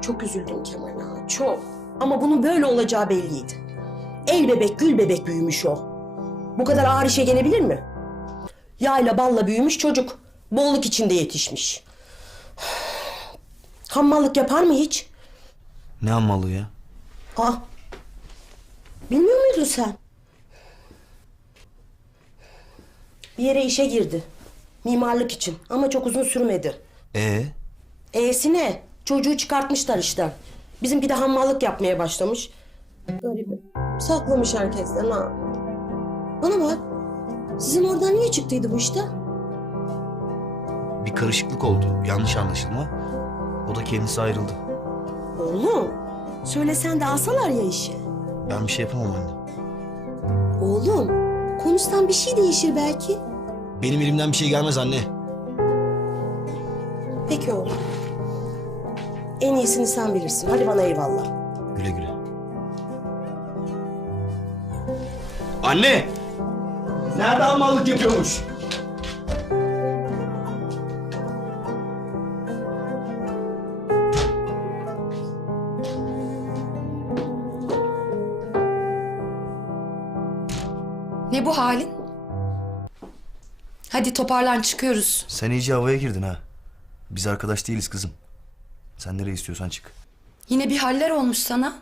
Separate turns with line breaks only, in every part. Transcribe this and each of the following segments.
Çok üzüldüm Kemal ağa, çok. Ama bunun böyle olacağı belliydi. El bebek, gül bebek büyümüş o. Bu kadar ağır işe gelebilir mi? Yağla balla büyümüş çocuk. Bolluk içinde yetişmiş. Hammallık yapar mı hiç?
Ne hammallığı ya?
Ah, bilmiyor muydun sen? Bir yere işe girdi. Mimarlık için ama çok uzun sürmedi. E'si ne? Çocuğu çıkartmışlar işten. Bizimki de hammallık yapmaya başlamış. Garibi. Saklamış herkesten ha. Bana bak. Sizin oradan niye çıktıydı bu işte?
Bir karışıklık oldu. Yanlış anlaşılma. O da kendisi ayrıldı.
Oğlum, söylesen de alsalar ya işi.
Ben bir şey yapamam anne.
Oğlum, konuşsan bir şey değişir belki.
Benim elimden bir şey gelmez anne.
Peki oğlum. En iyisini sen bilirsin. Hadi bana eyvallah.
Güle güle. Anne! Nerede hammallık yapıyormuş?
Ne bu halin? Hadi toparlan, çıkıyoruz.
Sen iyice havaya girdin ha. Biz arkadaş değiliz kızım. Sen nereye istiyorsan çık.
Yine bir haller olmuş sana.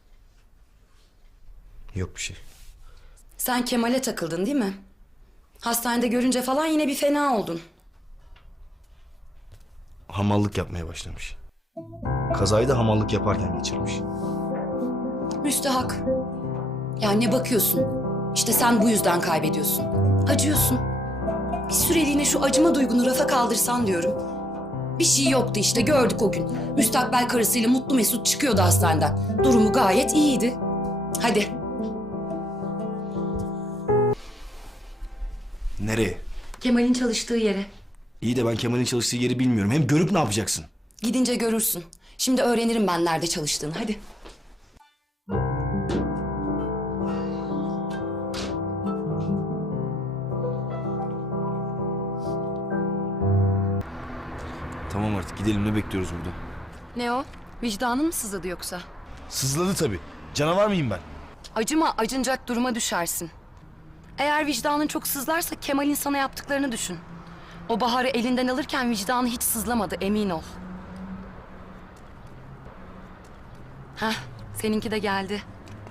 Yok bir şey.
Sen Kemal'e takıldın değil mi? Hastanede görünce falan yine bir fena oldun.
Hamallık yapmaya başlamış. Kazayı da hamallık yaparken geçirmiş.
Müstehak. Ya ne bakıyorsun? İşte sen bu yüzden kaybediyorsun. Acıyorsun. Bir süreliğine şu acıma duygunu rafa kaldırsan diyorum. Bir şey yoktu işte, gördük o gün. Müstakbel karısıyla mutlu mesut çıkıyordu hastaneden. Durumu gayet iyiydi. Hadi.
Nereye?
Kemal'in çalıştığı yere.
İyi de ben Kemal'in çalıştığı yeri bilmiyorum. Hem görüp ne yapacaksın?
Gidince görürsün. Şimdi öğrenirim ben nerede çalıştığını. Hadi.
Tamam artık gidelim, ne bekliyoruz burada?
Ne o? Vicdanın mı sızladı yoksa?
Sızladı tabii. Canavar mıyım ben?
Acıma, acınacak duruma düşersin. Eğer vicdanın çok sızlarsa Kemal'in sana yaptıklarını düşün. O Bahar'ı elinden alırken vicdanı hiç sızlamadı, emin ol. Hah, seninki de geldi.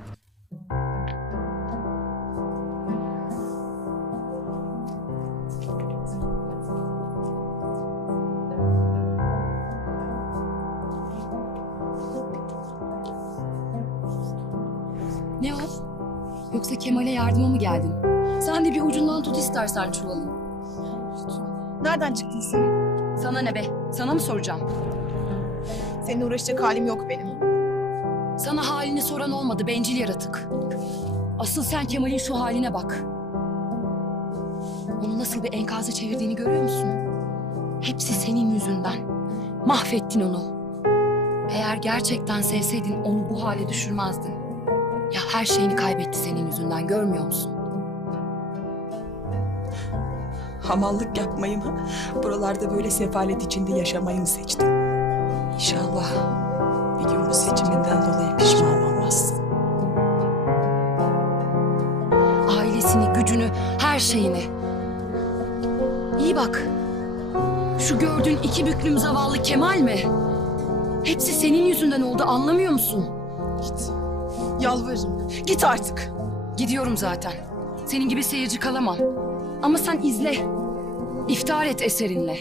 Ne o? Yoksa Kemal'e yardıma mı geldin? Sen de bir ucundan tut istersen çuvalın.
Nereden çıktın sen?
Sana ne be? Sana mı soracağım?
Seninle uğraşacak halim yok benim.
Sana halini soran olmadı, bencil yaratık. Asıl sen Kemal'in şu haline bak. Onu nasıl bir enkaza çevirdiğini görüyor musun? Hepsi senin yüzünden. Mahvettin onu. Eğer gerçekten sevseydin onu bu hale düşürmezdin. Ya her şeyini kaybetti senin yüzünden, görmüyor musun?
Hamallık yapmayı mı? Buralarda böyle sefalet içinde yaşamayı mı seçtin? İnşallah bir gün bu seçiminden dolayı pişman olmazsın.
Ailesini, gücünü, her şeyini. İyi bak. Şu gördüğün iki büklüm zavallı Kemal mi? Hepsi senin yüzünden oldu, anlamıyor musun?
Git. Yalvarırım. Git artık.
Gidiyorum zaten. Senin gibi seyirci kalamam. Ama sen izle. İftihar et eserinle.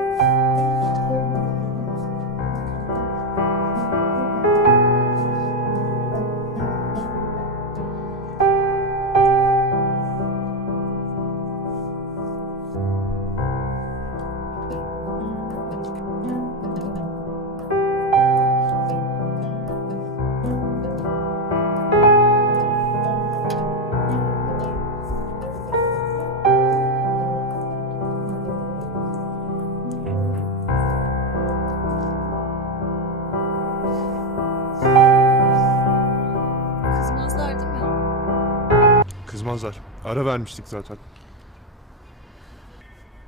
Kızmazlar değil mi?
Kızmazlar. Ara vermiştik zaten.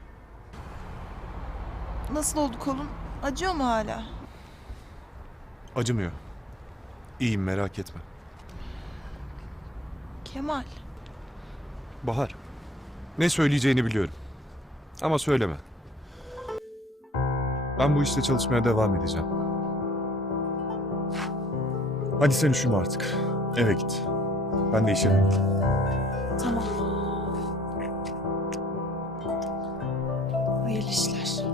Nasıl oldu kolun? Acıyor mu hala?
Acımıyor. İyiyim, merak etme.
Kemal.
Bahar, ne söyleyeceğini biliyorum. Ama söyleme. Ben bu işte çalışmaya devam edeceğim. Hadi sen üşüme artık. Eve git. Ben de işe döneyim.
Tamam. Hayırlı işler.